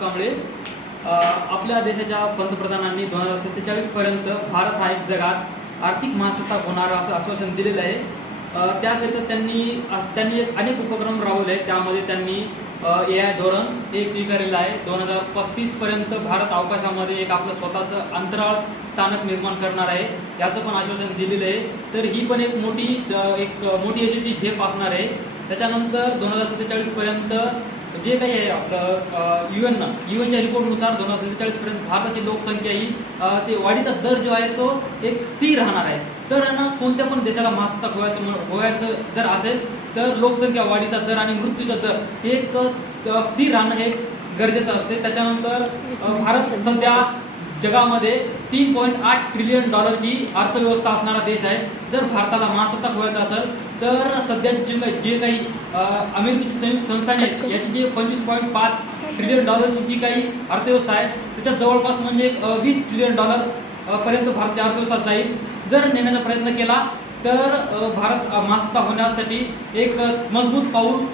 कांबळे आपल्या देशाच्या पंतप्रधानांनी 2047 पर्यंत भारत हा एक जगात आर्थिक महासत्ता होणार असं आश्वासन दिलेलं आहे। त्याकरिता त्यांनी अनेक उपक्रम राबवले आहेत। त्यामध्ये त्यांनी AI धोरण एक स्वीकारलेलं आहे। 2035 पर्यंत भारत अवकाशामध्ये एक आपलं स्वतःचं अंतराळ स्थानक निर्माण करणार आहे, याचं पण आश्वासन दिलेलं आहे। तर ही पण एक मोठी यशस्वी झेप असणार आहे। त्याच्यानंतर 2047 पर्यंत जे काही आहे आपलं युएनच्या रिपोर्टनुसार 2047 पर्यंत भारताची लोकसंख्या ही ते वाढीचा दर जो आहे तो एक स्थिर राहणार आहे। तर ना कोणत्या पण देशाला महासत्ता व्हायचं जर असेल तर लोकसंख्या वाढीचा दर आणि मृत्यूचा दर हे एक स्थिर राहणं हे गरजेचं असते। त्याच्यानंतर भारत सध्या जगामध्ये 3.8 ट्रिलियन डॉलरची अर्थव्यवस्था असणारा देश आहे। जर भारताला महासत्ता व्हायचं असेल तर सध्याची जे काही अमेरिकेची संयुक्त संस्थाने आहेत याची जी 25.5 ट्रिलियन डॉलरची जी काही अर्थव्यवस्था आहे त्याच्यात जवळपास म्हणजे 20 ट्रिलियन डॉलर पर्यंत भारताची अर्थव्यवस्था जाईल। जर नेण्याचा प्रयत्न केला तर भारत महासत्ता होण्यासाठी एक मजबूत पाऊल